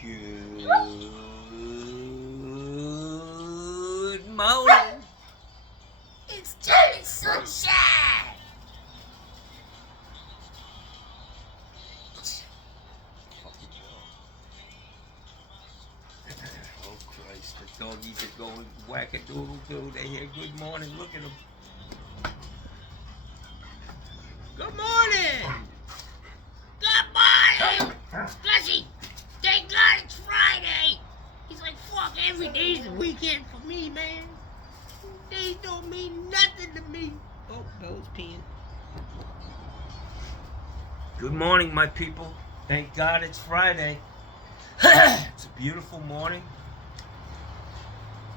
Good morning. It's Johnny Sunshine! Fucking dog. Oh Christ, the doggies are going whack-a-doodle-doo. They hear good morning. Look at them. Good morning. Good morning! Gussie, thank God it's Friday! He's like, fuck, every day's the weekend for me, man. Days don't mean nothing to me. Oh, Bill's peeing. Good morning, my people. Thank God it's Friday. It's a beautiful morning.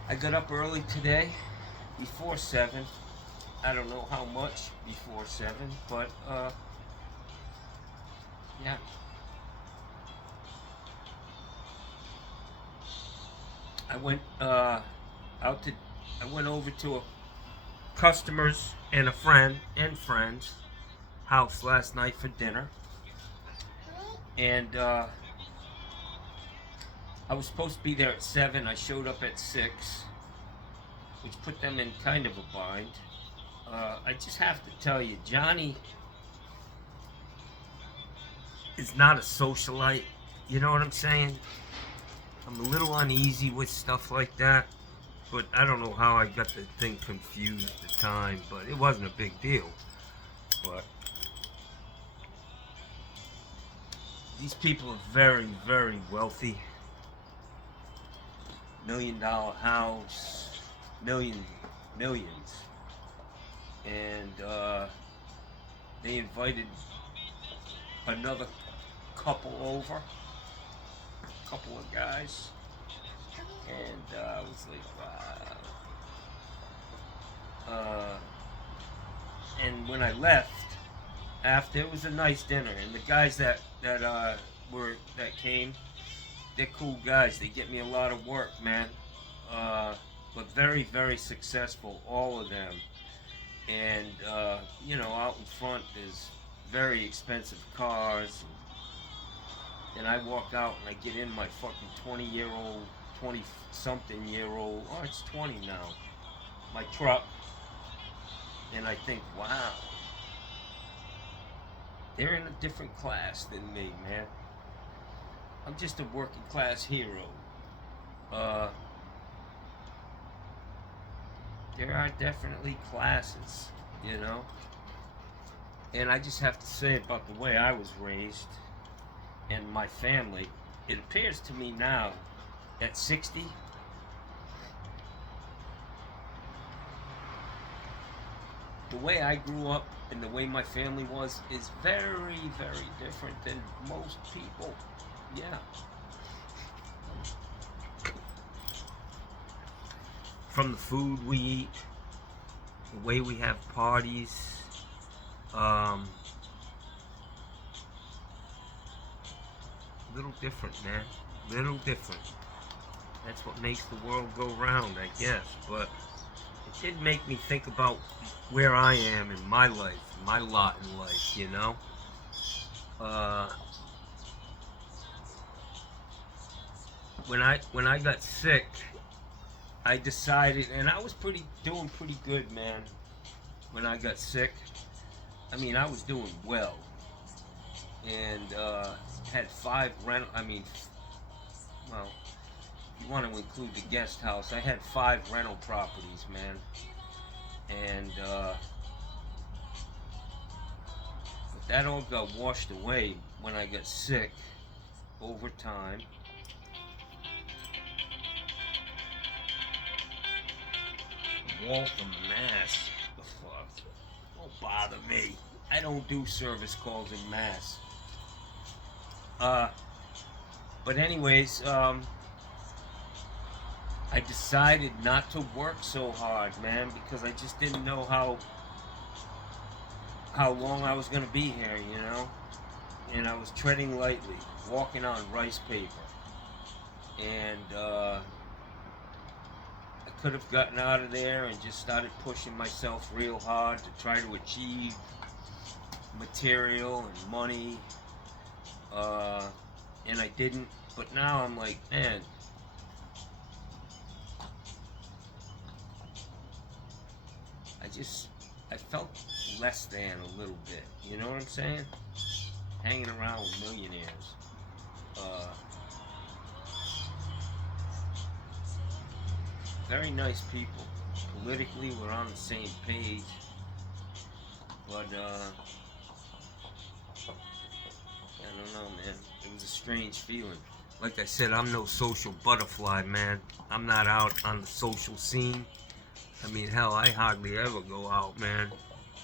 I got up early today, before 7. I don't know how much before 7, but yeah. I went I went over to a customer's and a friend's house last night for dinner, and I was supposed to be there at 7. I showed up at 6, which put them in kind of a bind. I just have to tell you, Johnny is not a socialite. You know what I'm saying? I'm a little uneasy with stuff like that, but I don't know how I got the thing confused at the time, but it wasn't a big deal. But these people are very, very wealthy. $1 million house, millions. And they invited another couple over, a couple of guys, and I was like, wow. And when I left, after, it was a nice dinner, and the guys that came, they're cool guys. They get me a lot of work, man. But very, very successful, all of them. And you know, out in front there's very expensive cars, and I walk out and I get in my fucking 20-something-year-old, oh, it's 20 now, my truck, and I think, wow, they're in a different class than me, man. I'm just a working class hero. There are definitely classes, you know? And I just have to say about the way I was raised and my family, it appears to me now, at 60, the way I grew up and the way my family was is very, very different than most people. Yeah. From the food we eat, the way we have parties, little different, man. Little different. That's what makes the world go round, I guess. But it did make me think about where I am in my life, my lot in life, you know? When I got sick, I decided, and I was doing pretty good, man. When I got sick, I mean, I was doing well, and had 5 rental. I mean, well, if you want to include the guest house, I had 5 rental properties, man, and but that all got washed away when I got sick over time. Waltham, Mass. The fuck? Don't bother me. I don't do service calls in Mass. But anyways, I decided not to work so hard, man, because I just didn't know how long I was gonna be here, you know. And I was treading lightly, walking on rice paper, and I could have gotten out of there and just started pushing myself real hard to try to achieve material and money, and I didn't. But now I'm like, man, I felt less than a little bit. You know what I'm saying? Hanging around with millionaires. Uh, Very nice people. Politically, we're on the same page. But, I don't know, man. It was a strange feeling. Like I said, I'm no social butterfly, man. I'm not out on the social scene. I mean, hell, I hardly ever go out, man.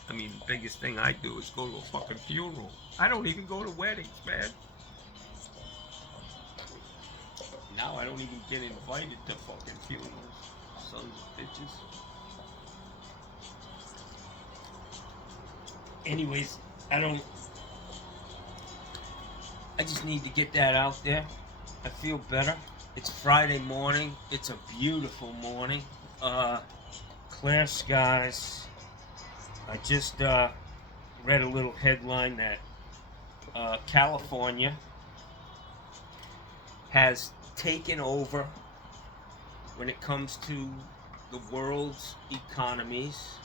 I mean, the biggest thing I do is go to a fucking funeral. I don't even go to weddings, man. Now I don't even get invited to fucking funerals. Sons of bitches. Anyways, I just need to get that out there. I feel better. It's Friday morning. It's a beautiful morning. Clear skies. I just read a little headline that California has taken over when it comes to the world's economies.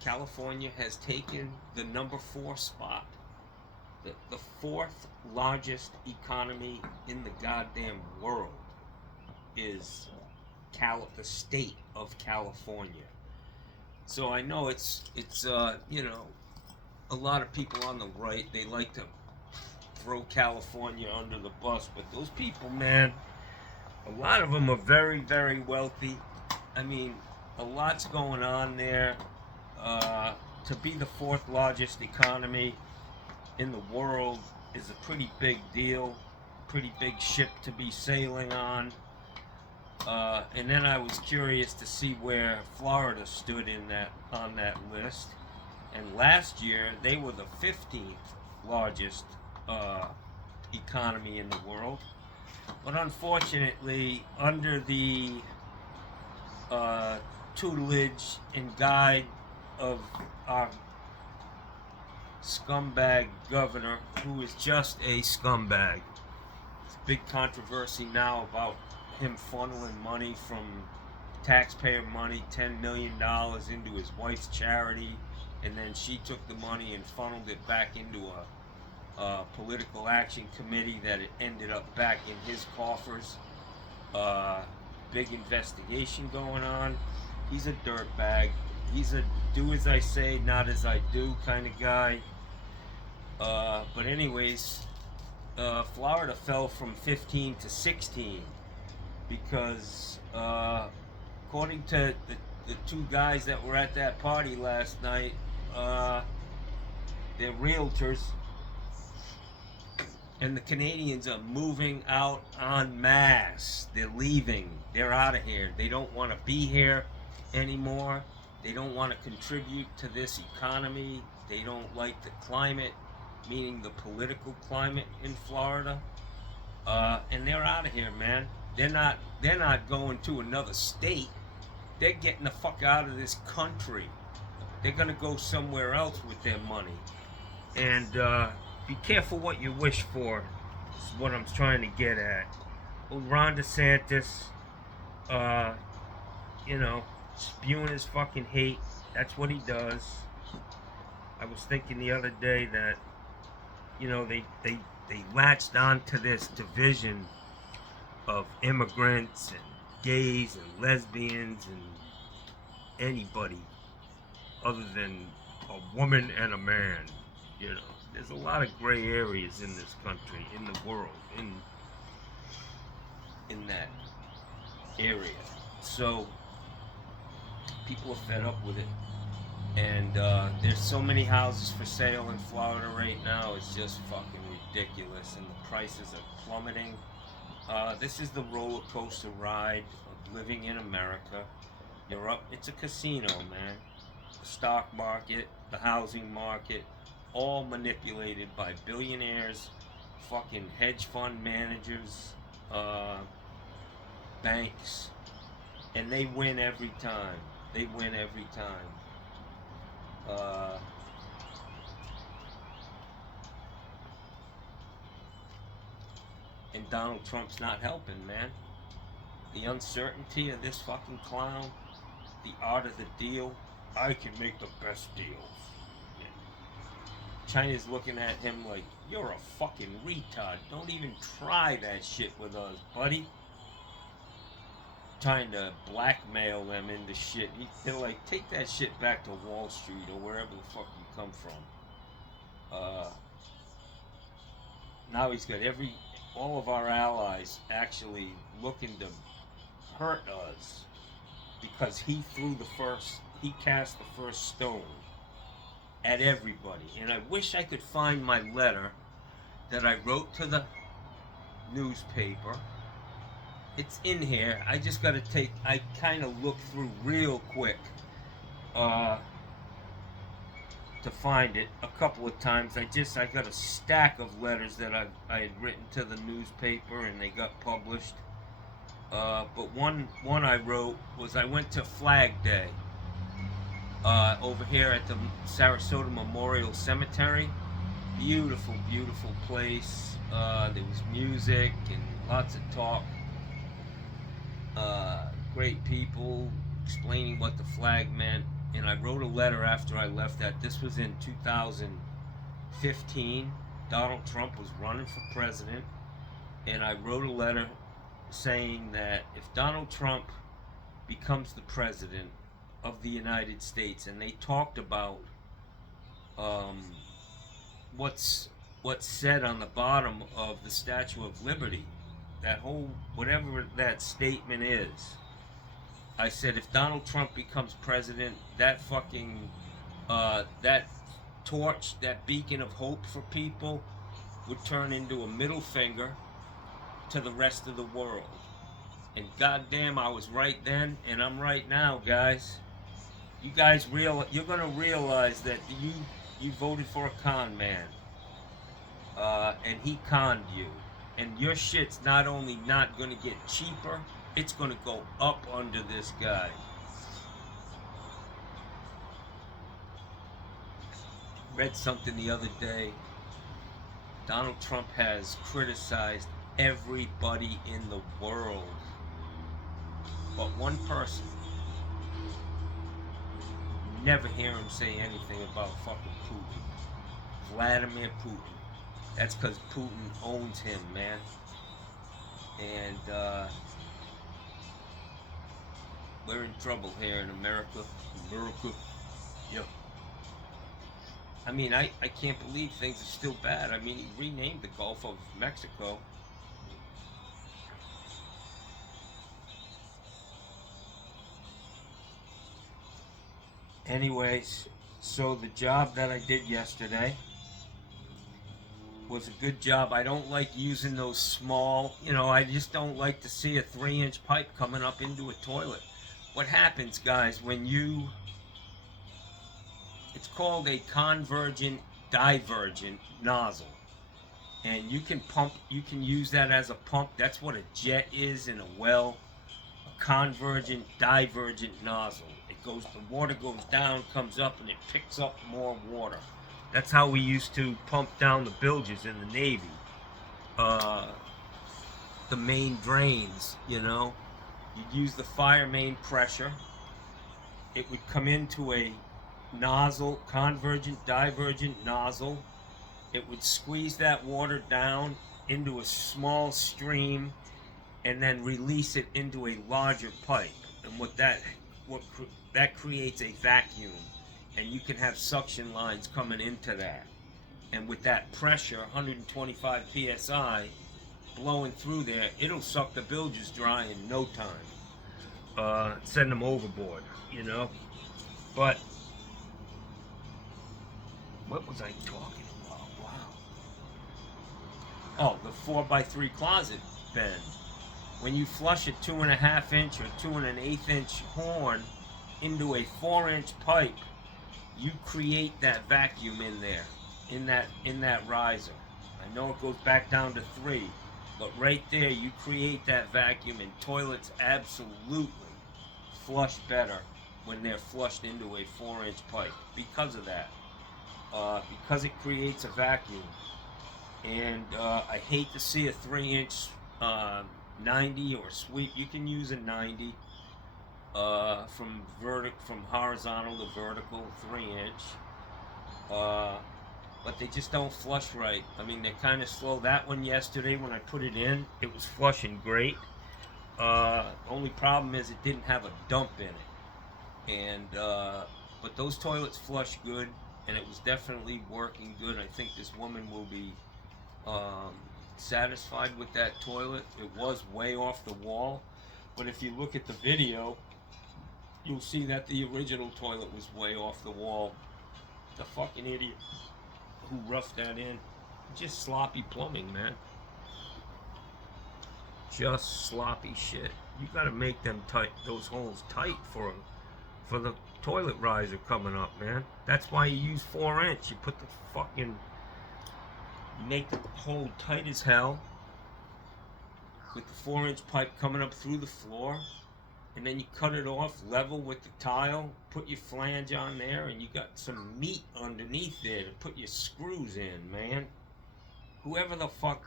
California has taken the number 4 spot. The 4th largest economy in the goddamn world is the state of California. So I know it's you know, a lot of people on the right, they like to throw California under the bus, but those people, man, a lot of them are very, very wealthy. I mean, a lot's going on there. To be the 4th largest economy in the world is a pretty big deal, pretty big ship to be sailing on. And then I was curious to see where Florida stood on that list. And last year they were the 15th largest economy in the world. But unfortunately, under the tutelage and guide of our scumbag governor, who is just a scumbag. It's a big controversy now about him funneling money from taxpayer money, $10 million into his wife's charity, and then she took the money and funneled it back into a political action committee that it ended up back in his coffers. Big investigation going on. He's a dirtbag. He's a do as I say, not as I do kind of guy. But anyways, Florida fell from 15 to 16 because, according to the 2 guys that were at that party last night, they're realtors, and the Canadians are moving out en masse. They're leaving. They're out of here. They don't want to be here anymore. They don't want to contribute to this economy. They don't like the climate, meaning the political climate in Florida. And they're out of here, man. They're not going to another state. They're getting the fuck out of this country. They're gonna go somewhere else with their money. And be careful what you wish for, is what I'm trying to get at. Old Ron DeSantis, you know, spewing his fucking hate. That's what he does. I was thinking the other day that, you know, they latched onto this division of immigrants and gays and lesbians and anybody other than a woman and a man. You know, there's a lot of gray areas in this country, in the world, in that area. So people are fed up with it. And there's so many houses for sale in Florida right now, it's just fucking ridiculous, and the prices are plummeting. This is the roller coaster ride of living in America. You're up, it's a casino, man. The stock market, the housing market, all manipulated by billionaires, fucking hedge fund managers, banks, and they win every time. They win every time. And Donald Trump's not helping, man. The uncertainty of this fucking clown, the art of the deal. I can make the best deals. China's looking at him like, you're a fucking retard. Don't even try that shit with us, buddy. Trying to blackmail them into shit. They're like, take that shit back to Wall Street or wherever the fuck you come from. Now he's got all of our allies actually looking to hurt us because he cast the first stone at everybody. And I wish I could find my letter that I wrote to the newspaper. It's in here. I just gotta I kind of looked through real quick to find it a couple of times. I got a stack of letters that I had written to the newspaper and they got published. But one I wrote was, I went to Flag Day over here at the Sarasota Memorial Cemetery. Beautiful, beautiful place. There was music and lots of talk. Great people explaining what the flag meant. And I wrote a letter after I left that. This was in 2015. Donald Trump was running for president. And I wrote a letter saying that if Donald Trump becomes the president of the United States, and they talked about what's said on the bottom of the Statue of Liberty, that whole, whatever that statement is, I said, if Donald Trump becomes president, that fucking that torch, that beacon of hope for people would turn into a middle finger to the rest of the world. And goddamn, I was right then, and I'm right now, guys. You guys you're gonna realize that you voted for a con man, and he conned you, and your shit's not only not gonna get cheaper, it's gonna go up under this guy. Read something the other day. Donald Trump has criticized everybody in the world but one person. Never hear him say anything about fucking Putin. Vladimir Putin. That's because Putin owns him, man. And we're in trouble here in America. Yeah. I mean, I can't believe things are still bad. I mean, he renamed the Gulf of Mexico. Anyways, so the job that I did yesterday was a good job. I don't like using those small, I just don't like to see a 3-inch pipe coming up into a toilet. What happens, guys, it's called a convergent divergent nozzle. And you can use that as a pump. That's what a jet is in a well. A convergent divergent nozzle. The water goes down, comes up, and it picks up more water. That's how we used to pump down the bilges in the Navy. The main drains, You'd use the fire main pressure. It would come into a nozzle, convergent, divergent nozzle. It would squeeze that water down into a small stream and then release it into a larger pipe. And that creates a vacuum, and you can have suction lines coming into that. And with that pressure, 125 psi, blowing through there, it'll suck the bilges dry in no time. Send them overboard, But what was I talking about? Wow. Oh, the 4x3 closet bend. When you flush a 2.5 inch or 2 1/8 inch horn into a 4-inch pipe, you create that vacuum in there, in that riser. I know it goes back down to 3, but right there you create that vacuum, and toilets absolutely flush better when they're flushed into a 4-inch pipe because of that. Because it creates a vacuum. And I hate to see a 3-inch 90 or sweep. You can use a 90 from horizontal to vertical, 3-inch. But they just don't flush right. I mean, they're kind of slow. That one yesterday when I put it in, it was flushing great. Only problem is it didn't have a dump in it. And but those toilets flush good, and it was definitely working good. I think this woman will be satisfied with that toilet. It was way off the wall, but if you look at the video, you'll see that the original toilet was way off the wall. The fucking idiot who roughed that in. Just sloppy plumbing, man. Just sloppy shit. You gotta make them tight, those holes tight for the toilet riser coming up, man. That's why you use 4-inch. You put the fucking, you make the hole tight as hell with the 4-inch pipe coming up through the floor, and then you cut it off level with the tile, put your flange on there, and you got some meat underneath there to put your screws in, man. Whoever the fuck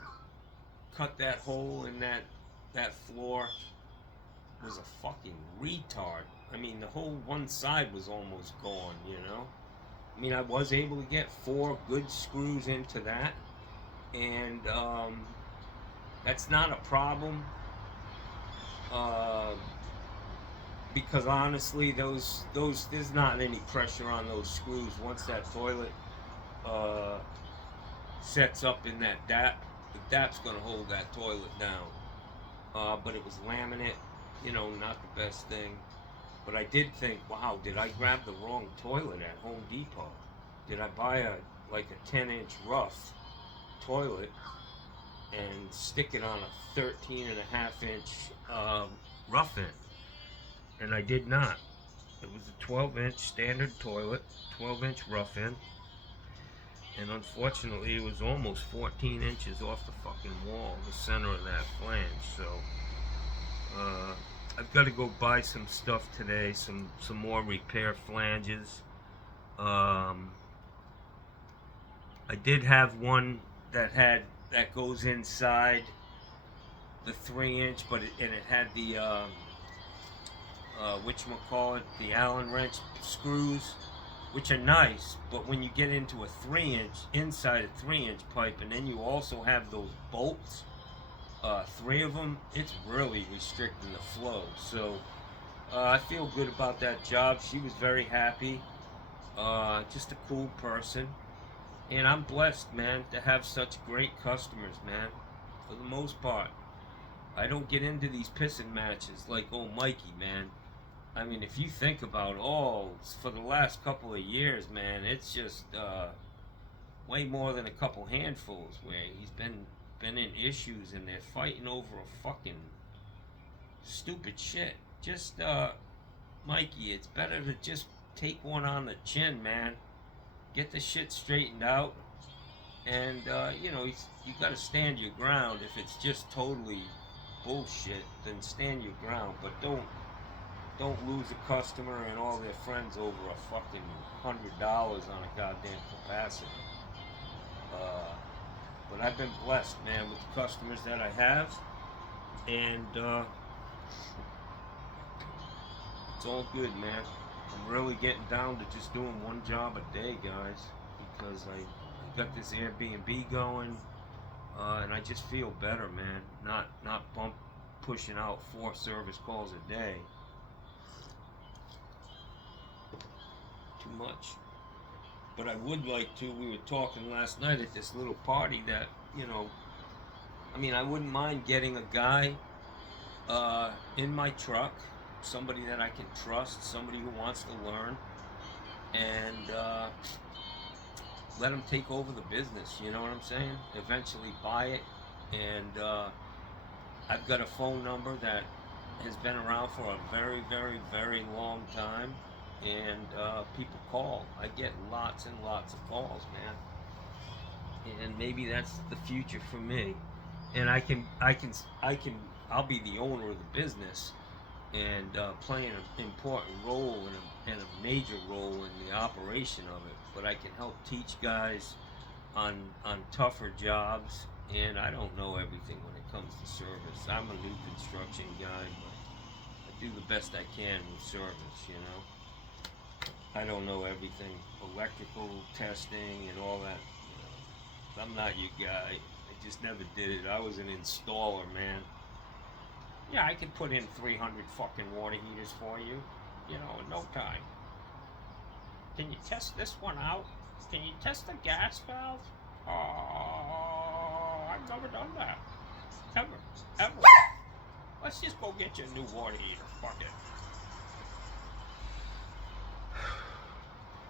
cut that hole in that floor was a fucking retard. I mean, the whole one side was almost gone, you know? I mean, I was able to get 4 good screws into that, and that's not a problem. Because honestly, those there's not any pressure on those screws once that toilet sets up in that DAP. The DAP's gonna hold that toilet down. But it was laminate, you know, not the best thing. But I did think, wow, did I grab the wrong toilet at Home Depot? Did I buy a 10-inch rough toilet and stick it on a 13.5-inch rough end? And I did not. It was a 12-inch standard toilet, 12-inch rough end, and unfortunately it was almost 14 inches off the fucking wall, the center of that flange. So I've got to go buy some stuff today, some more repair flanges. I did have one that goes inside the 3-inch, but it had the whatchamacallit, the Allen wrench screws, which are nice, but when you get into a 3-inch, inside a 3-inch pipe, and then you also have those bolts, 3 of them, it's really restricting the flow. So I feel good about that job. She was very happy. Just a cool person. And I'm blessed, man, to have such great customers, man, for the most part. I don't get into these pissing matches like old Mikey, man. I mean, if you think about for the last couple of years, man, it's just way more than a couple handfuls where he's been in issues and they're fighting over a fucking stupid shit. Just, Mikey, it's better to just take one on the chin, man. Get the shit straightened out, and you know, you gotta stand your ground. If it's just totally bullshit, then stand your ground, but don't lose a customer and all their friends over a fucking $100 on a goddamn capacitor. But I've been blessed, man, with the customers that I have, and it's all good, man. I'm really getting down to just doing one job a day, guys, because I got this Airbnb going, and I just feel better, man. Not pushing out 4 service calls a day. Too much. But I would like to. We were talking last night at this little party that, you know, I mean, I wouldn't mind getting a guy in my truck, somebody that I can trust, somebody who wants to learn, and let him take over the business, you know what I'm saying? Eventually buy it, and I've got a phone number that has been around for a very, very, very long time, and people call. I get lots and lots of calls, man, and maybe that's the future for me. And I'll be the owner of the business and play an important role and a major role in the operation of it. But I can help teach guys on tougher jobs, and I don't know everything when it comes to service. I'm a new construction guy, but I do the best I can with service, you know. I don't know everything, electrical testing and all that, you know. I'm not your guy. I just never did it. I was an installer, man. Yeah, I could put in 300 fucking water heaters for you, you know, in no time. Can you test this one out? Can you test the gas valve? Oh, I've never done that. Ever. Let's just go get you a new water heater. Fuck it.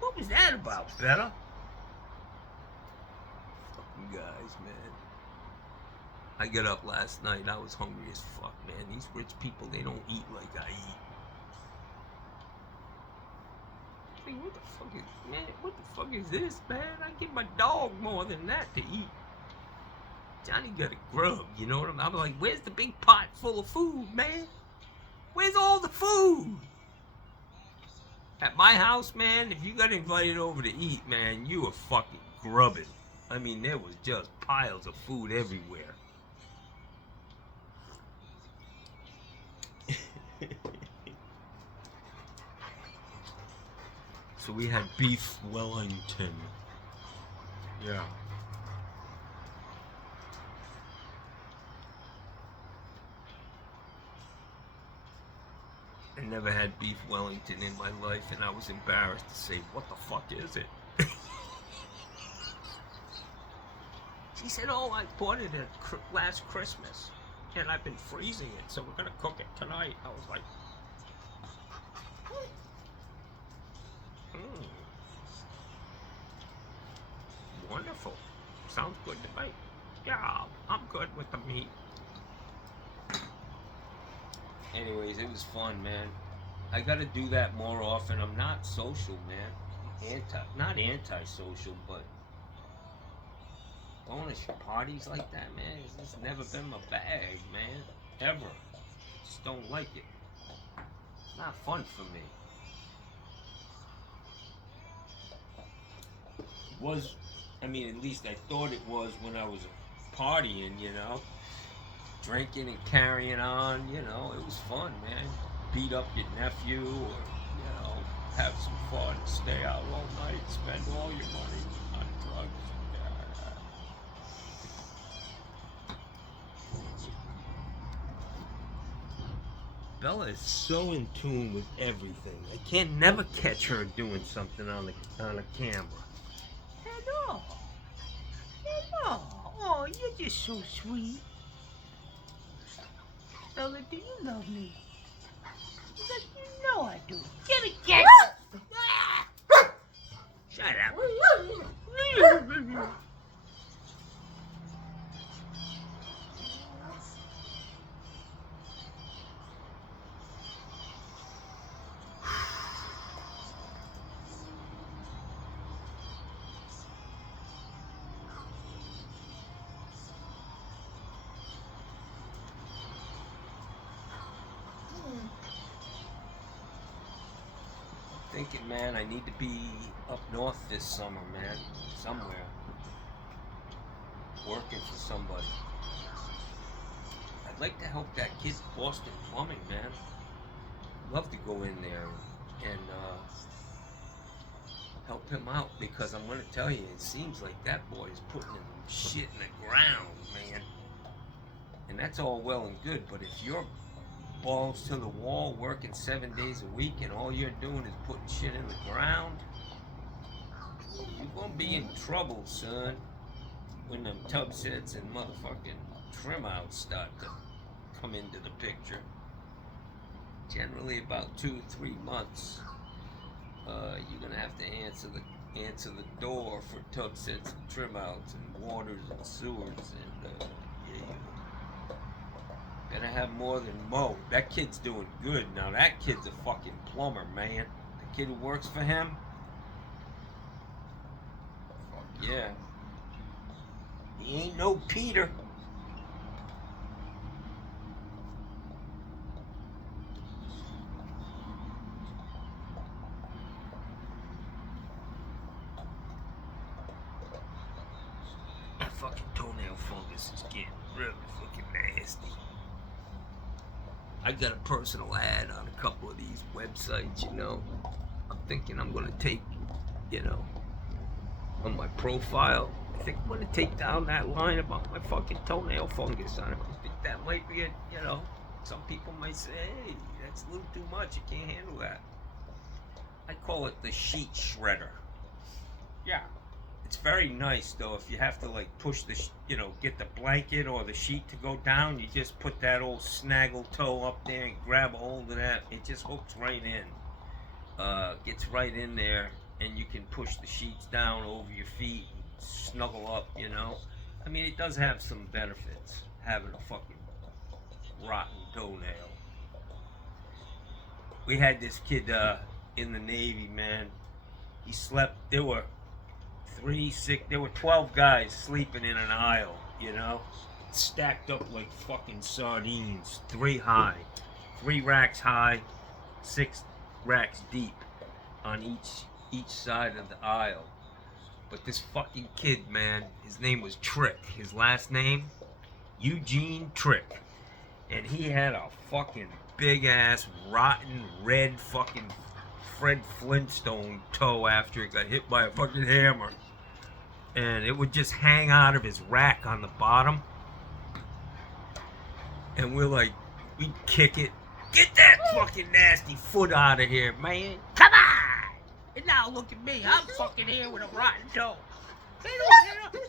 What was that about, fella? Fucking guys, man. I got up last night. I was hungry as fuck, man. These rich people, they don't eat like I eat. Hey, what the fuck is, man? What the fuck is this, man? I give my dog more than that to eat. Johnny got a grub, you know what I mean? I'm like, where's the big pot full of food, man? Where's all the food? At my house, man, if you got invited over to eat, man, you were fucking grubbing. I mean, there was just piles of food everywhere. So we had beef Wellington. Yeah. I never had beef Wellington in my life, and I was embarrassed to say, what the fuck is it? She said, oh, I bought it at last Christmas, and I've been freezing it, so we're gonna cook it tonight. I was like, wonderful. Sounds good to me. Yeah, I'm good with the meat. Anyways, it was fun, man. I gotta do that more often. I'm not social, man. Not anti-social, but going to parties like that, man, it's just never been my bag, man. Ever. Just don't like it. Not fun for me. It was, I mean, at least I thought it was when I was partying, you know. Drinking and carrying on, you know, it was fun, man. Beat up your nephew, or, you know, have some fun, stay out all night, spend all your money on drugs. Bella is so in tune with everything. I can't never catch her doing something on a camera. Hello. Hello. Oh, you're just so sweet. Bella, do you love me? Because you know I do. Give me kiss. Shut up. Thinking, man, I need to be up north this summer, man. Somewhere. Working for somebody. I'd like to help that kid Boston Plumbing, man. Love to go in there and help him out, because I'm gonna tell you, it seems like that boy is putting shit in the ground, man. And that's all well and good, but if you're balls to the wall, working 7 days a week, and all you're doing is putting shit in the ground, you're gonna be in trouble, son, when them tub sets and motherfucking trim outs start to come into the picture. Generally about 2-3 months, you're gonna have to answer the door for tub sets and trim outs and waters and sewers, and Better have more than Mo. That kid's doing good now. That kid's a fucking plumber, man. The kid who works for him. Fuck yeah. He ain't no Peter. I got a personal ad on a couple of these websites, you know. I'm thinking I'm gonna take, you know, on my profile, I think I'm gonna take down that line about my fucking toenail fungus. I don't think that might be it, you know. Some people might say, hey, that's a little too much, you can't handle that. I call it the sheet shredder. Yeah. It's very nice though. If you have to like push the, you know, get the blanket or the sheet to go down, you just put that old snaggle toe up there and grab a hold of that. It just hooks right in. Gets right in there, and you can push the sheets down over your feet and snuggle up, you know. I mean, it does have some benefits, having a fucking rotten toenail. We had this kid in the Navy, man. He slept, there were 12 guys sleeping in an aisle, you know, stacked up like fucking sardines, 3 racks high, 6 racks deep on each side of the aisle. But this fucking kid, man, his name was Trick. His last name, Eugene Trick. And he had a fucking big ass, rotten, red fucking Fred Flintstone toe after it got hit by a fucking hammer. And it would just hang out of his rack on the bottom. And we'd kick it. Get that fucking nasty foot out of here, man. Come on! And now look at me. I'm fucking here with a rotten toe. Hey, no.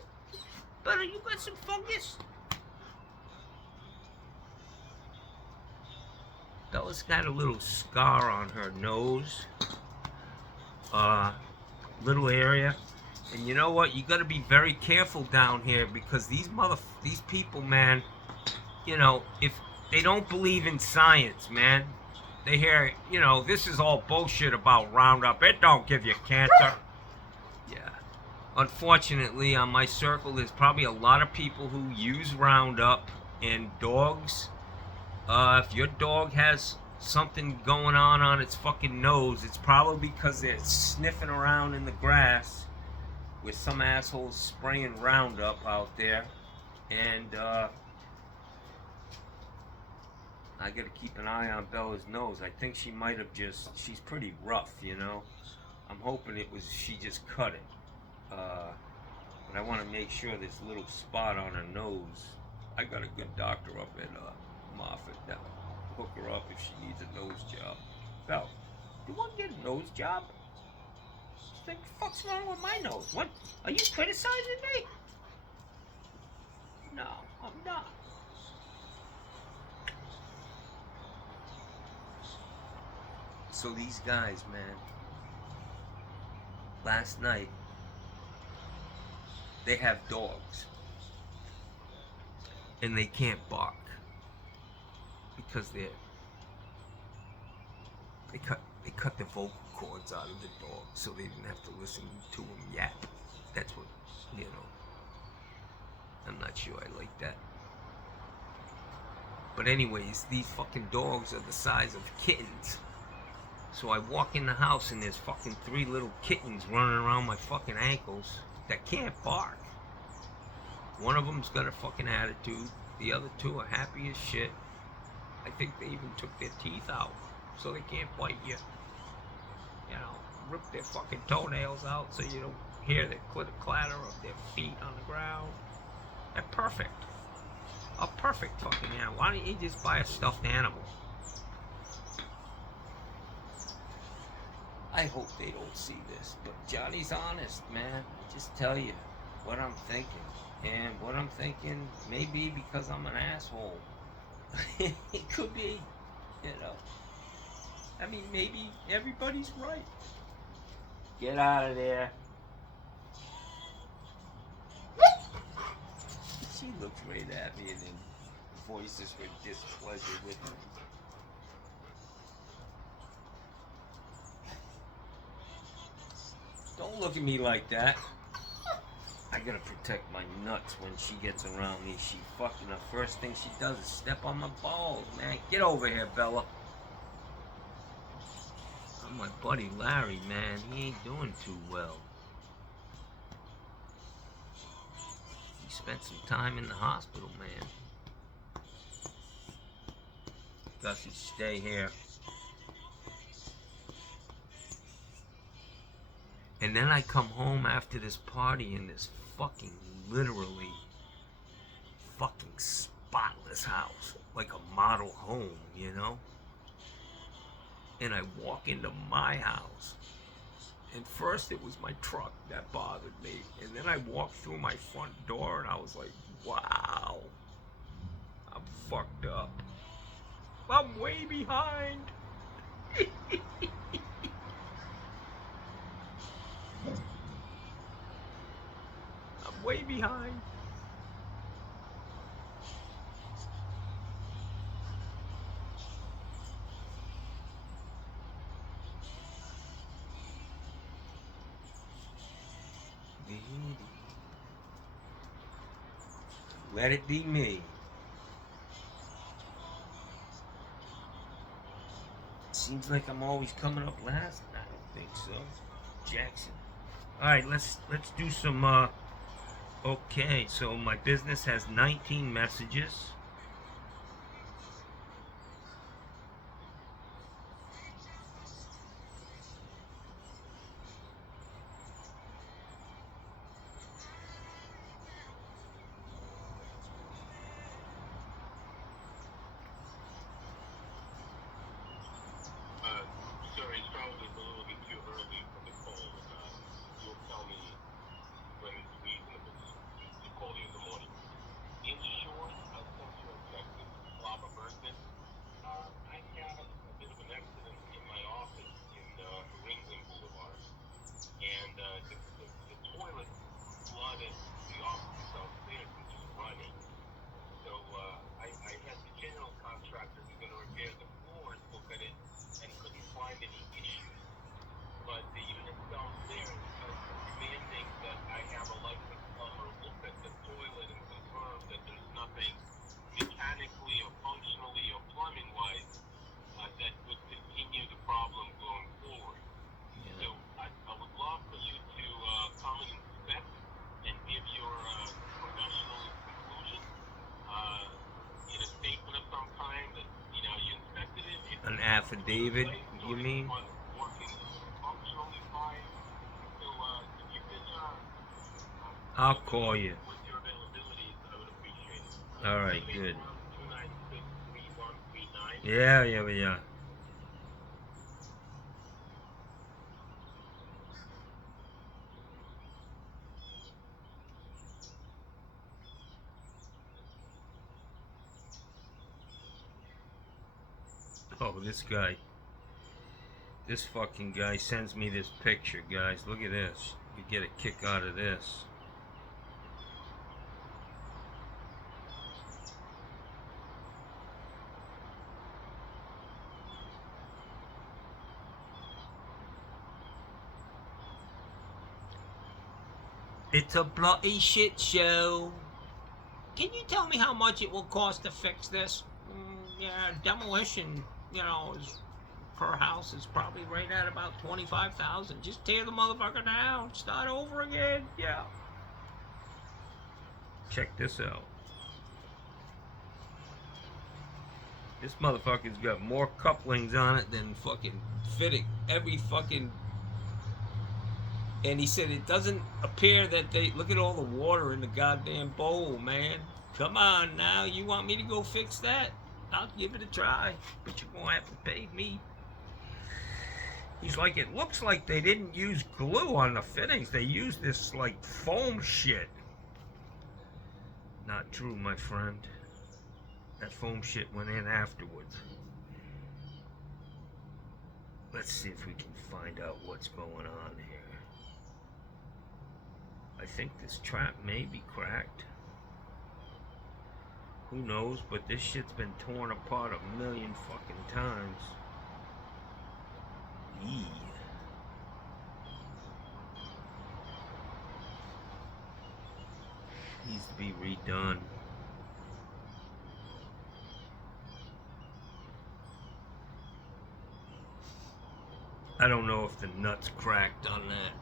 But you got some fungus? Bella's got a little scar on her nose. Little area. And you know what? You gotta be very careful down here because these people, man, you know, if they don't believe in science, man, they hear, you know, this is all bullshit about Roundup. It don't give you cancer. Yeah. Unfortunately, on my circle, there's probably a lot of people who use Roundup, and dogs. If your dog has something going on its fucking nose, it's probably because they're sniffing around in the grass with some assholes spraying Roundup out there. And I gotta keep an eye on Bella's nose. I think she might have she's pretty rough, you know. I'm hoping she just cut it. But I want to make sure this little spot on her nose, I got a good doctor up at Moffat that will hook her up if she needs a nose job. Belle, do you want to get a nose job? What the fuck's wrong with my nose? What? Are you criticizing me? No, I'm not. So these guys, man, last night, they have dogs. And they can't bark. Because they cut the vocal cords out of the dog so they didn't have to listen to him yap. That's what, you know. I'm not sure I like that. But anyways, these fucking dogs are the size of kittens. So I walk in the house and there's fucking 3 little kittens running around my fucking ankles that can't bark. One of them's got a fucking attitude. The other 2 are happy as shit. I think they even took their teeth out so they can't bite you. You know, rip their fucking toenails out so you don't hear the clatter of their feet on the ground. They're perfect. A perfect fucking animal. Why don't you just buy a stuffed animal? I hope they don't see this, but Johnny's honest, man. Just tell you what I'm thinking. And what I'm thinking may be because I'm an asshole. It could be, you know. I mean, maybe everybody's right. Get out of there. She looks right at me and then voices her displeasure with me. Don't look at me like that. I gotta protect my nuts when she gets around me. She fucking, the first thing she does is step on my balls, man. Get over here, Bella. Oh, my buddy Larry, man, he ain't doing too well. He spent some time in the hospital, man. Gussie, stay here. And then I come home after this party in this fucking, literally, fucking spotless house. Like a model home, you know? And I walk into my house. And first it was my truck that bothered me. And then I walked through my front door and I was like, wow. I'm fucked up. I'm way behind. I'm way behind. Let it be me. Seems like I'm always coming up last. I don't think so. Jackson. All right, let's do some. Okay, so my business has 19 messages. Sorry, it's probably a little bit too early for the call. You'll tell me when it's reasonable to call you in the morning. In short, I sent you a text. This is Slava Bergman. I had a bit of an accident in my office in Ringling Boulevard, and the toilet flooded the office downstairs, which is running. So I had the general contractor who's going to repair the floors look at it and couldn't find any issues. But the units downstairs are demanding that I have a licensed plumber look at the toilet and confirm that there's nothing mechanically or functionally or plumbing wise that would continue the problem going forward. So I would love for you to come and inspect and give your professional conclusion in a statement of some kind that you inspected it. An affidavit, you mean? Working functionally fine. So if you could I'll call you. with your availabilities, I would appreciate it. All right, good. 296-3139. Yeah. Oh, this guy. This fucking guy sends me this picture, guys. Look at this. You get a kick out of this. It's a bloody shit show. Can you tell me how much it will cost to fix this? Yeah, demolition, is per house is probably right at about 25,000. Just tear the motherfucker down, start over again. Yeah. Check this out. This motherfucker's got more couplings on it than fucking fitting. Every fucking... And he said it doesn't appear that they... Look at all the water in the goddamn bowl, man. Come on now. You want me to go fix that? I'll give it a try. But you're going to have to pay me. He's like, it looks like they didn't use glue on the fittings. They used this, like, foam shit. Not true, my friend. That foam shit went in afterwards. Let's see if we can find out what's going on here. I think this trap may be cracked. Who knows, but this shit's been torn apart a million fucking times. Yee. Needs to be redone. I don't know if the nut's cracked on that.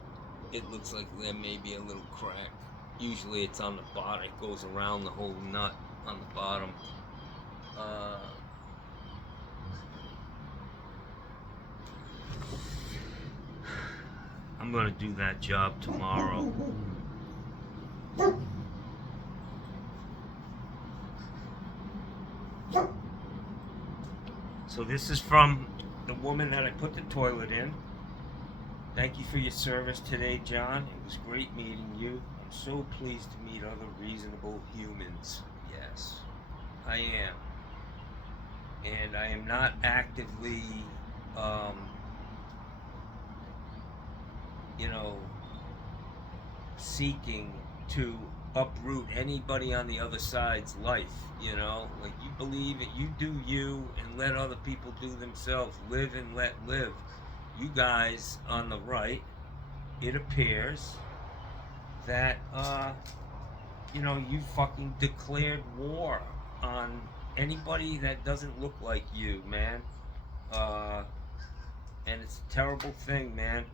It looks like there may be a little crack. Usually it's on the bottom. It goes around the whole nut on the bottom. I'm gonna do that job tomorrow. So this is from the woman that I put the toilet in. Thank you for your service today, John. It was great meeting you. I'm so pleased to meet other reasonable humans. Yes, I am. And I am not actively, you know, seeking to uproot anybody on the other side's life. You know, like, you believe it, you do you, and let other people do themselves. Live and let live. You guys on the right, it appears that you know, you fucking declared war on anybody that doesn't look like you, man. And it's a terrible thing, man.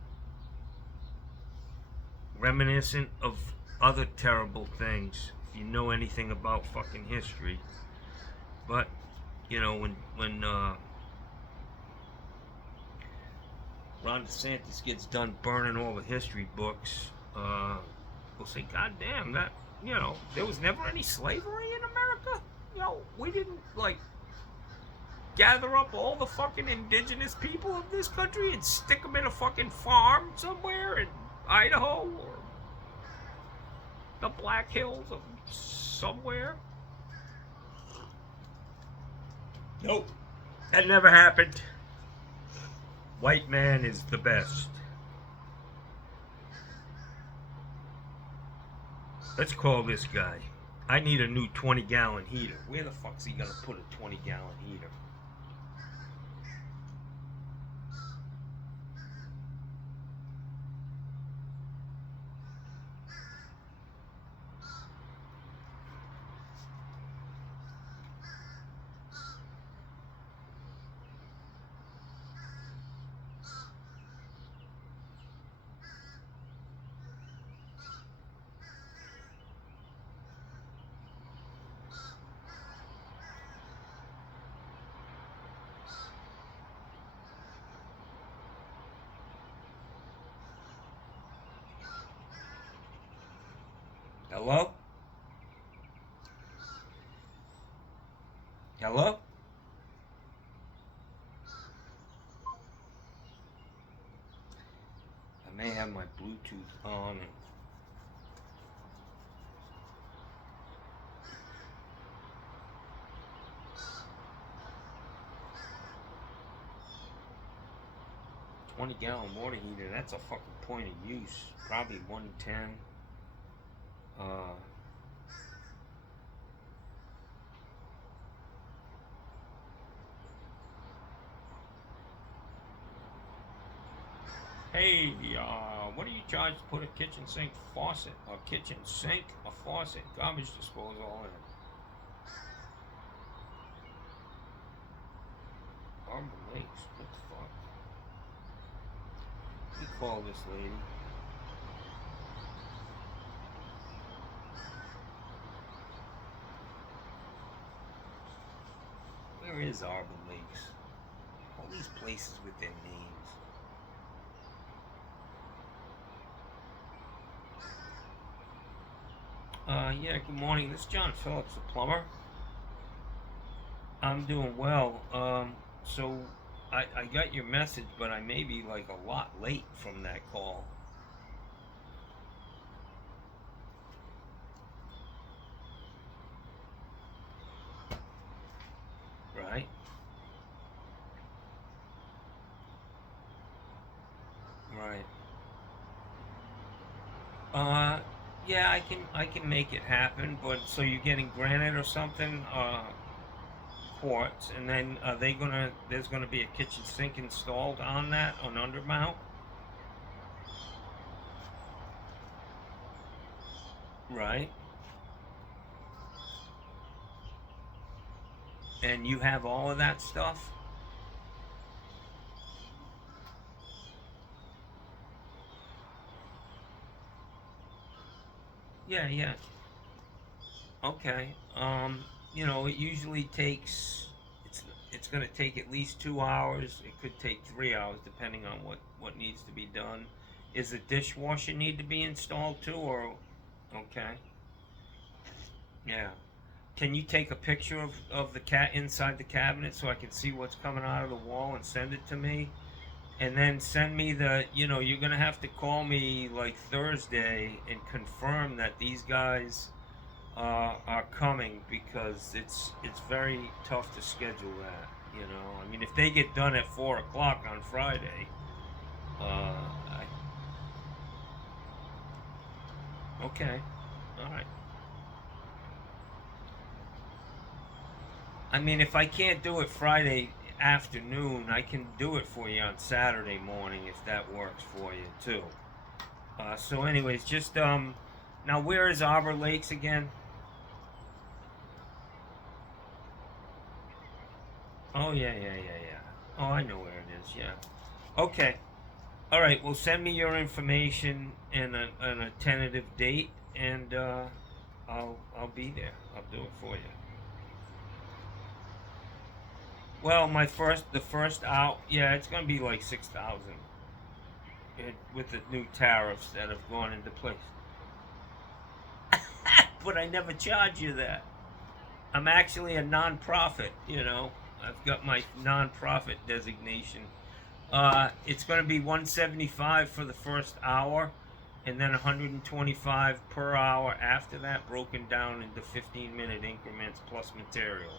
Reminiscent of other terrible things, if you know anything about fucking history. But, you know, when Ron DeSantis gets done burning all the history books, we'll say, God damn, that, you know, there was never any slavery in America? You know, we didn't, like, gather up all the fucking indigenous people of this country and stick them in a fucking farm somewhere in Idaho or the Black Hills of somewhere? Nope. That never happened. White man is the best. Let's call this guy. I need a new 20-gallon heater. Where the fuck's he gonna put a 20-gallon heater? Hello? Hello? I may have my Bluetooth on. $20-gallon water heater, that's a fucking point of use. Probably 110. Hey, what do you charge to put a kitchen sink faucet, a faucet, garbage disposal in? Arbor Lakes, what the fuck? We call this lady. Where is Arbor Lakes? All these places with their names. Yeah, good morning. This is John Phillips, the plumber. I'm doing well. So I got your message, but I may be like a lot late from that call. Right? Right. Yeah, I can make it happen, but so you're getting granite or something, quartz, and then there's gonna be a kitchen sink installed on that, on undermount? Right. And you have all of that stuff? Yeah, yeah. Okay. You know, it usually takes, it's going to take at least 2 hours. It could take 3 hours depending on what needs to be done. Is the dishwasher need to be installed too, or okay? Yeah. Can you take a picture of the cat inside the cabinet so I can see what's coming out of the wall and send it to me? And then send me you're going to have to call me like Thursday and confirm that these guys are coming, because it's very tough to schedule that. I mean, if they get done at 4 o'clock on Friday, okay, all right. I mean, if I can't do it Friday afternoon, I can do it for you on Saturday morning if that works for you too. So, anyways, just now where is Arbor Lakes again? Oh yeah. Oh, I know where it is. Yeah. Okay. All right. Well, send me your information and a tentative date, and I'll be there. I'll do it for you. Well, the first out, yeah, it's gonna be like 6,000 with the new tariffs that have gone into place. But I never charge you that. I'm actually a non-profit. I've got my non-profit designation. It's gonna be 175 for the first hour, and then 125 per hour after that, broken down into 15-minute increments plus material.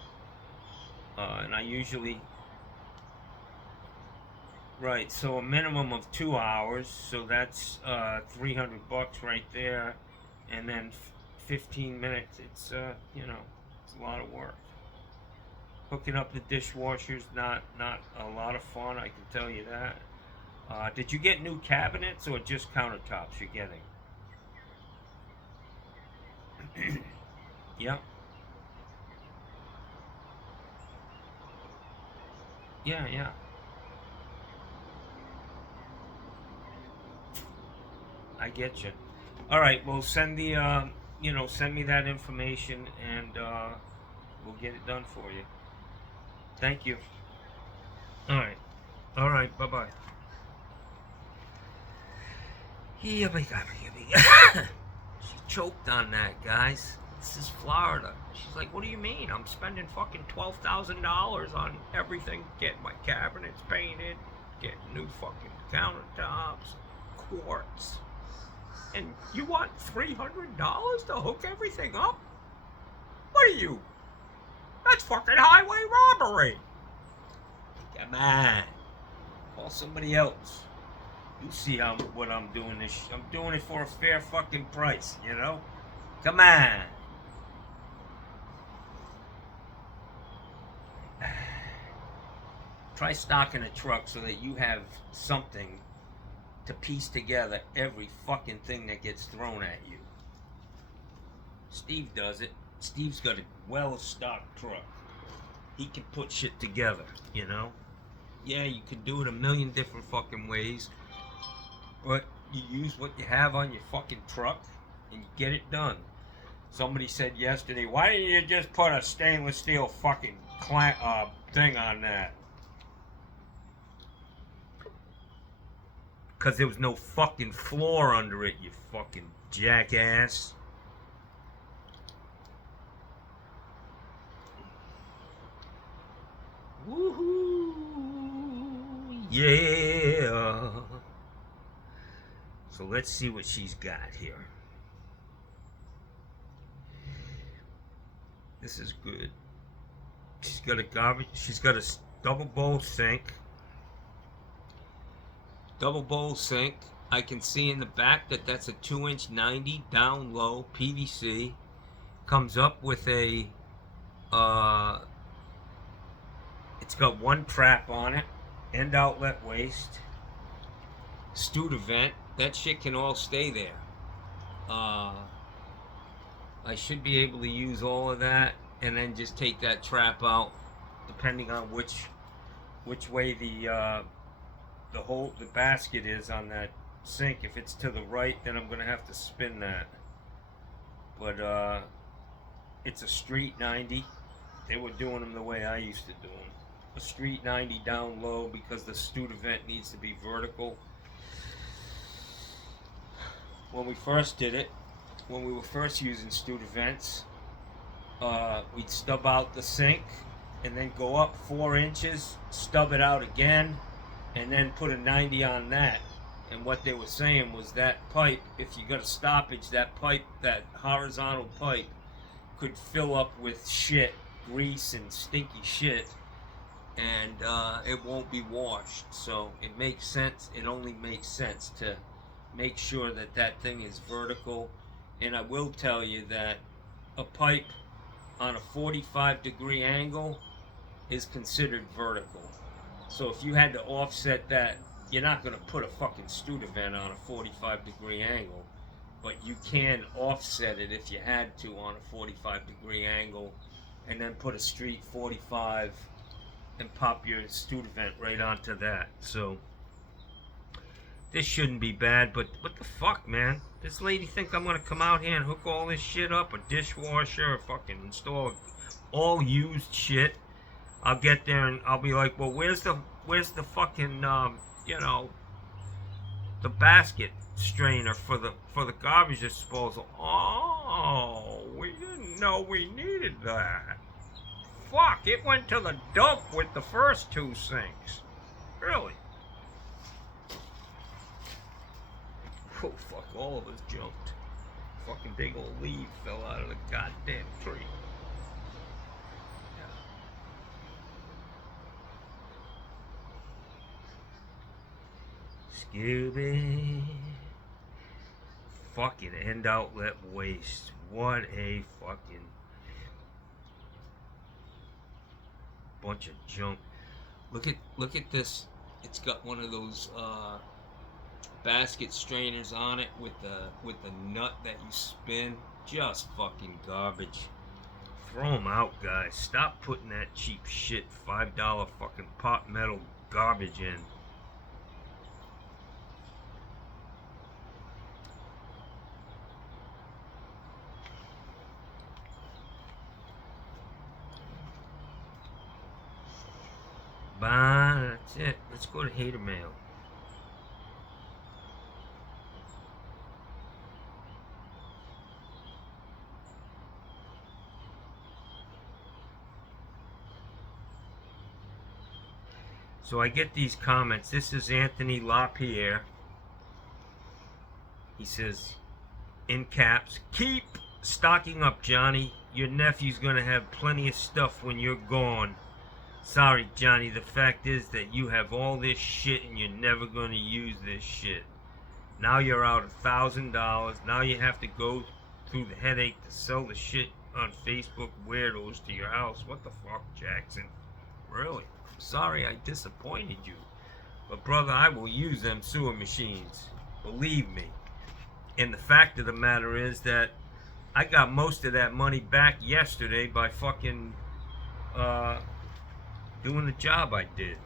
And I usually, right, so a minimum of 2 hours, so that's $300 right there, and then 15 minutes. It's it's a lot of work. Hooking up the dishwasher's not a lot of fun, I can tell you that. Did you get new cabinets or just countertops you're getting? Yep. Yeah. I get you. All right. Well, send me that information, and we'll get it done for you. Thank you. All right. All right. Bye bye. She choked on that, guys. This is Florida. She's like, what do you mean? I'm spending fucking $12,000 on everything. Getting my cabinets painted, getting new fucking countertops, quartz. And you want $300 to hook everything up? What are you? That's fucking highway robbery. Come on. Call somebody else. You see what I'm doing this. I'm doing it for a fair fucking price, Come on. Try stocking a truck so that you have something to piece together every fucking thing that gets thrown at you. Steve does it. Steve's got a well-stocked truck. He can put shit together, Yeah, you can do it a million different fucking ways, but you use what you have on your fucking truck and you get it done. Somebody said yesterday, why didn't you just put a stainless steel fucking thing on that? Because there was no fucking floor under it, you fucking jackass. Woohoo! Yeah! So let's see what she's got here. This is good. She's got a double bowl sink. Double bowl sink. I can see in the back that that's a 2-inch 90 down low PVC. Comes up with a it's got one trap on it, end outlet waste, Studer vent. That shit can all stay there. I should be able to use all of that and then just take that trap out, depending on which way the basket is on that sink. If it's to the right, then I'm gonna have to spin that. But it's a street 90. They were doing them the way I used to do them. a street 90 down low because the Stude vent needs to be vertical. When we first did it, when we were first using Stude vents, we'd stub out the sink and then go up 4 inches, stub it out again, and then put a 90 on that. And what they were saying was that pipe, if you got a stoppage, that pipe, that horizontal pipe, could fill up with shit, grease and stinky shit, and it won't be washed. So it makes sense. It only makes sense to make sure that that thing is vertical. And I will tell you that a pipe on a 45-degree angle is considered vertical. So if you had to offset that, you're not going to put a fucking Stude vent on a 45-degree angle, but you can offset it if you had to on a 45-degree angle, and then put a street 45 and pop your Stude vent right onto that. So this shouldn't be bad, but what the fuck, man? This lady think I'm gonna come out here and hook all this shit up, a dishwasher, or fucking install all used shit. I'll get there and I'll be like, well, where's the fucking the basket strainer for the garbage disposal? Oh, we didn't know we needed that. Fuck, it went to the dump with the first 2 sinks. Really? Oh, fuck, all of us jumped. Fucking big old leaf fell out of the goddamn tree. Scooby. Fucking end outlet waste. What a fucking bunch of junk. Look at this. It's got one of those basket strainers on it with the nut that you spin. Just fucking garbage. Throw them out, guys. Stop putting that cheap shit $5 fucking pot metal garbage in. Bye. That's it. Let's go to hater mail. So I get these comments. This is Anthony LaPierre. He says, in caps, keep stocking up, Johnny. Your nephew's gonna have plenty of stuff when you're gone. Sorry, Johnny, the fact is that you have all this shit and you're never gonna use this shit. Now you're out $1,000. Now you have to go through the headache to sell the shit on Facebook weirdos to your house. What the fuck, Jackson? Really? Sorry I disappointed you. But brother, I will use them sewer machines. Believe me. And the fact of the matter is that I got most of that money back yesterday by fucking doing the job I did.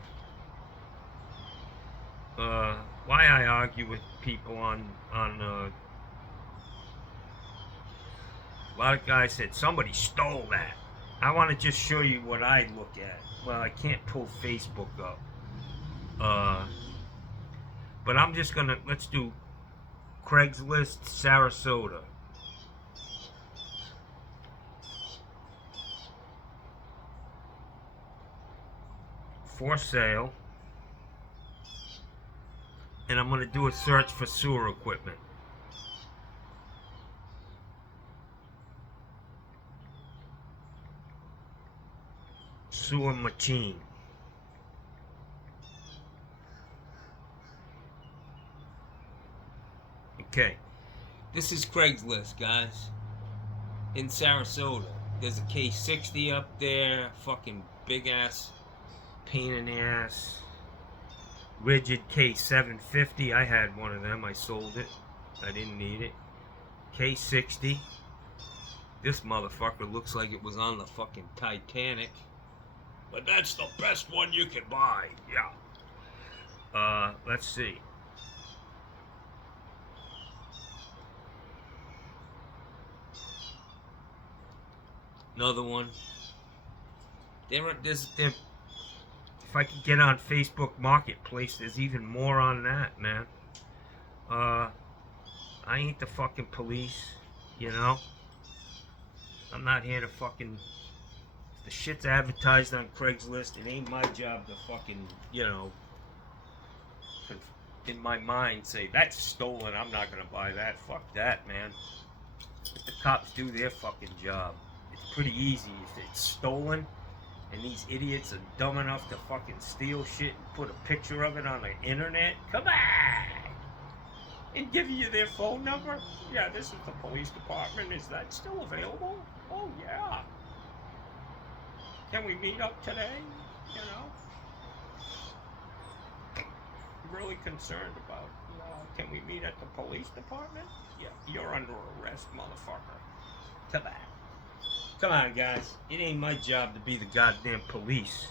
Why I argue with people on a lot of guys said somebody stole that. I want to just show you what I look at. Well, I can't pull Facebook up. But I'm just gonna, let's do Craigslist, Sarasota. For sale. And I'm gonna do a search for sewer equipment. Sewer machine. Okay. This is Craigslist, guys. In Sarasota. There's a K60 up there. Fucking big ass pain in the ass. Rigid K750. I had one of them. I sold it. I didn't need it. K60. This motherfucker looks like it was on the fucking Titanic. But that's the best one you can buy. Yeah. Let's see. Another one. They're if I could get on Facebook Marketplace, there's even more on that, man. I ain't the fucking police, you know? I'm not here to fucking... If the shit's advertised on Craigslist, it ain't my job to fucking, you know, in my mind say, that's stolen, I'm not gonna buy that. Fuck that, man. Let the cops do their fucking job. It's pretty easy. If it's stolen, and these idiots are dumb enough to fucking steal shit and put a picture of it on the internet, come on! And give you their phone number? Yeah, this is the police department. Is that still available? Oh, yeah. Can we meet up today? You know? I'm really concerned about, can we meet at the police department? Yeah, you're under arrest, motherfucker. Come on. Come on, guys. It ain't my job to be the goddamn police.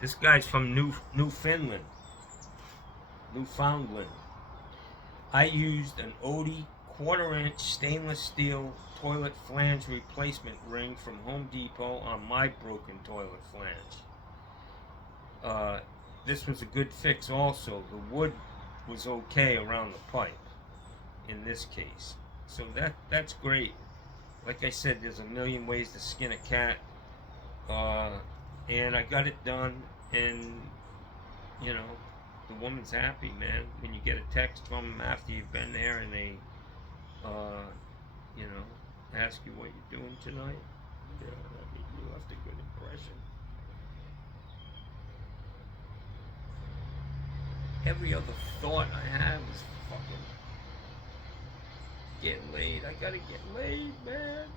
This guy's from Newfoundland. I used an Odie quarter-inch stainless steel toilet flange replacement ring from Home Depot on my broken toilet flange. This was a good fix also. The wood was okay around the pipe in this case. So that's great. Like I said, there's a million ways to skin a cat. And I got it done, and you know, the woman's happy, man. When you get a text from them after you've been there and they you know, ask you what you're doing tonight, yeah, I mean, you left a good impression. Every other thought I have is fucking getting laid. I gotta get laid, man.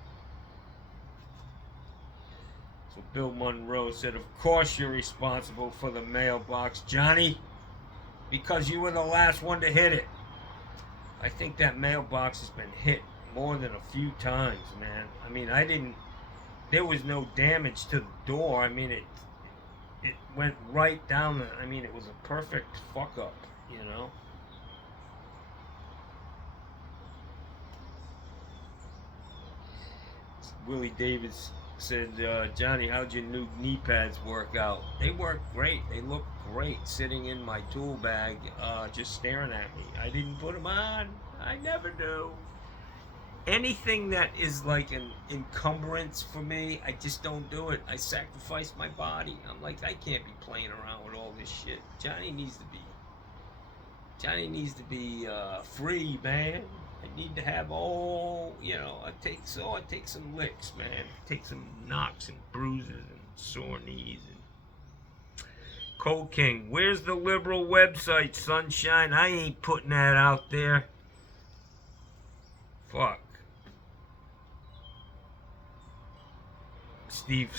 So Bill Monroe said, of course you're responsible for the mailbox, Johnny, because you were the last one to hit it. I think that mailbox has been hit more than a few times, man. I mean, there was no damage to the door. I mean, it went right down I mean, it was a perfect fuck up, you know? Willie Davis said, Johnny, how'd your new knee pads work out? They work great. They look great sitting in my tool bag, just staring at me. I didn't put them on. I never do. Anything that is like an encumbrance for me, I just don't do it. I sacrifice my body. I'm like, I can't be playing around with all this shit. Johnny needs to be free, man. I need to have all, you know, I take some licks, man. Take some knocks and bruises and sore knees. And Cold King, where's the liberal website, Sunshine? I ain't putting that out there. Fuck. Steve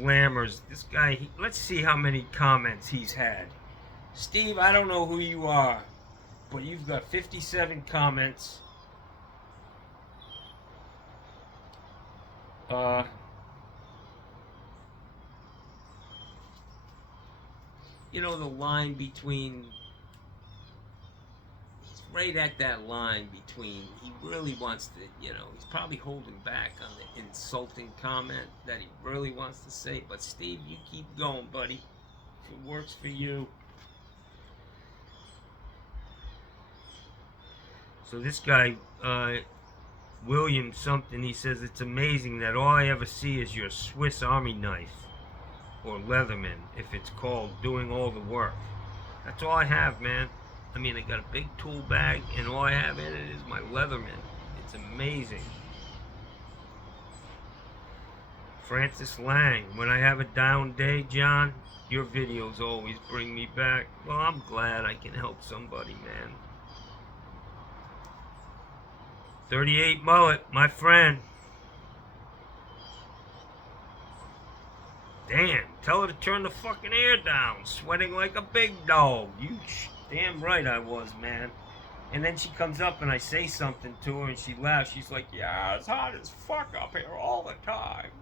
Lammers, this guy, let's see how many comments he's had. Steve, I don't know who you are, but you've got 57 comments. You know, the line between, he's right at that line between, he really wants to, you know, he's probably holding back on the insulting comment that he really wants to say, but Steve, you keep going, buddy. If it works for you. So this guy, William something, he says, it's amazing that all I ever see is your Swiss Army knife, or Leatherman, if it's called, doing all the work. That's all I have, man. I mean, I got a big tool bag, and all I have in it is my Leatherman. It's amazing. Francis Lang, when I have a down day, John, your videos always bring me back. Well, I'm glad I can help somebody, man. 38 Mullet, my friend. Damn, tell her to turn the fucking air down. Sweating like a big dog. You damn right I was, man. And then she comes up and I say something to her and she laughs. She's like, yeah, it's hot as fuck up here all the time.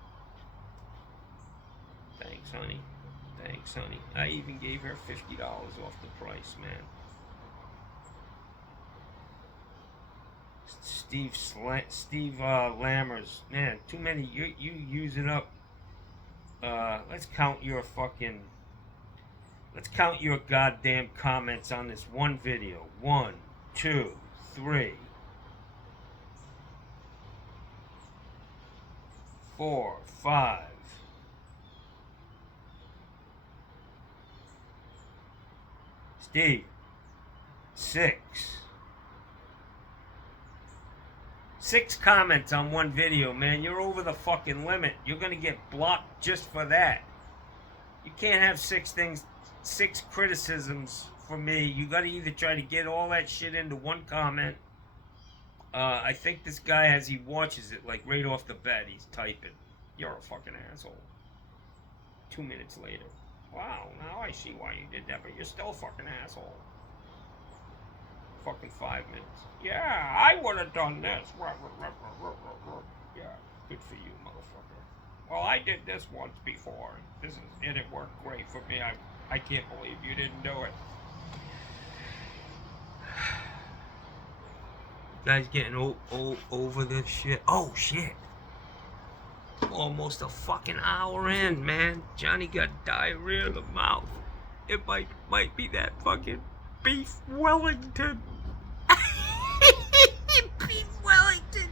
Thanks, honey. Thanks, honey. I even gave her $50 off the price, man. Steve Lammers. Man, too many. You use it up. Let's count your goddamn comments on this one video. 1, 2, 3, 4, 5. Steve. 6. 6 comments on one video, man. You're over the fucking limit. You're gonna get blocked just for that. You can't have 6 criticisms for me. You gotta either try to get all that shit into one comment. I think this guy, as he watches it, like right off the bat, he's typing, "You're a fucking asshole." 2 minutes later, "Wow, now I see why you did that, but you're still a fucking asshole." Fucking 5 minutes. "Yeah, I would have done this." "Yeah, good for you, motherfucker." "Well, I did this once before. And it worked great for me. I can't believe you didn't do it." Guys getting over this shit. Oh shit. Almost a fucking hour in, man. Johnny got diarrhea in the mouth. It might be that fucking beef Wellington. Beef Wellington.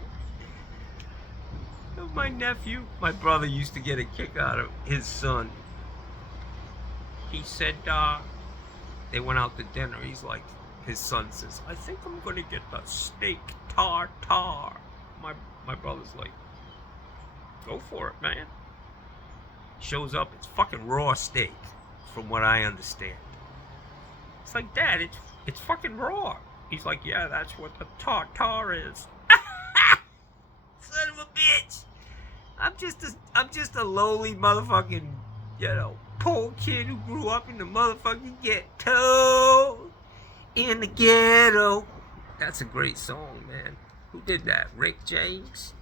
My nephew, my brother used to get a kick out of his son. He said, they went out to dinner. He's like, his son says, "I think I'm gonna get the steak tartare." My brother's like, "Go for it, man." Shows up, it's fucking raw steak, from what I understand. It's like, "Dad, it's fucking raw." He's like, "Yeah, that's what the tartare is." Son of a bitch. I'm just a lowly motherfucking, poor kid who grew up in the motherfucking ghetto. In the ghetto. That's a great song, man. Who did that? Rick James?